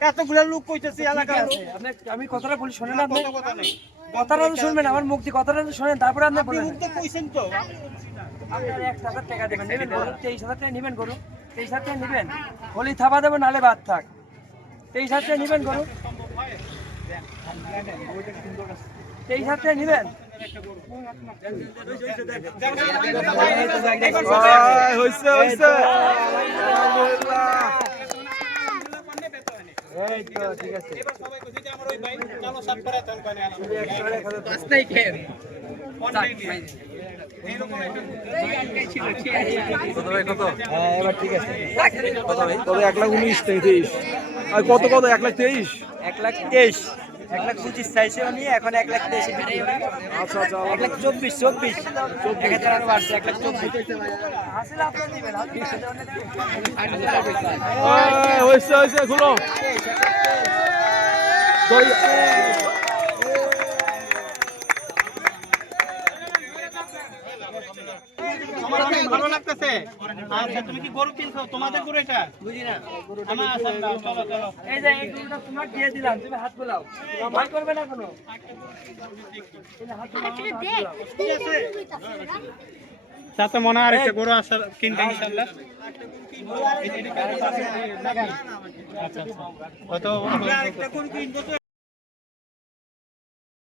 এতগুলা লোক কইতেছি এলাকায় আছে। আমি কথাটা বলি শোনেন নেই কথাটা তো শুনবেন আমার মুখ দিয়ে কথাটা তো শোনেন তারপরে আপনি বলেন। মুখ তো কইছেন তো। আপনার এক হাজার টাকা দেবেন নেবেন গরু তেইশ হাজার টাকা নেবেন গরু তেইশ হাজার টাকা নেবেন। হলি থাবা দেবো নালে বাদ থাক। তেইশ হাজার টাকা নেবেন গরু। তেইশ হাজার টাকা নেবেন। হইছে হইছে এই তো ঠিক আছে। সবাই কইছে যে আমার ওই ভাই কালো তখন না হ্যাঁ এবার ঠিক কত এক লাখ উনিশ তেইশ। আর কত কত? এক লাখ তেইশ? এক লাখ তেইশ। এক লাখ পঁচিশ চাইছে উনি এখন এক লাখ তেইশ। আচ্ছা আচ্ছা এক লাখ চব্বিশ চব্বিশ। এক হাজার আরও বাড়ছে এক লাখ চব্বিশ। হয়েছে হয়েছে খুলো। আমার অনেক ভালো লাগতেছে। আচ্ছা তুমি কি গরু কিনছো? তোমাদের গরু এটা? বুঝি না। আমার আচ্ছা চলো চলো। এই যে এই গরুটা তোমার দিয়ে দিলাম তুমি হাত বোলাও। ভয় করবে না কোনো। ঠিক আছে চাচা মনে হয় আরেকটা গরু আসার কিনতে ইনশাআল্লাহ আচ্ছা আচ্ছা। আরেকটা গরু কিনবো তো?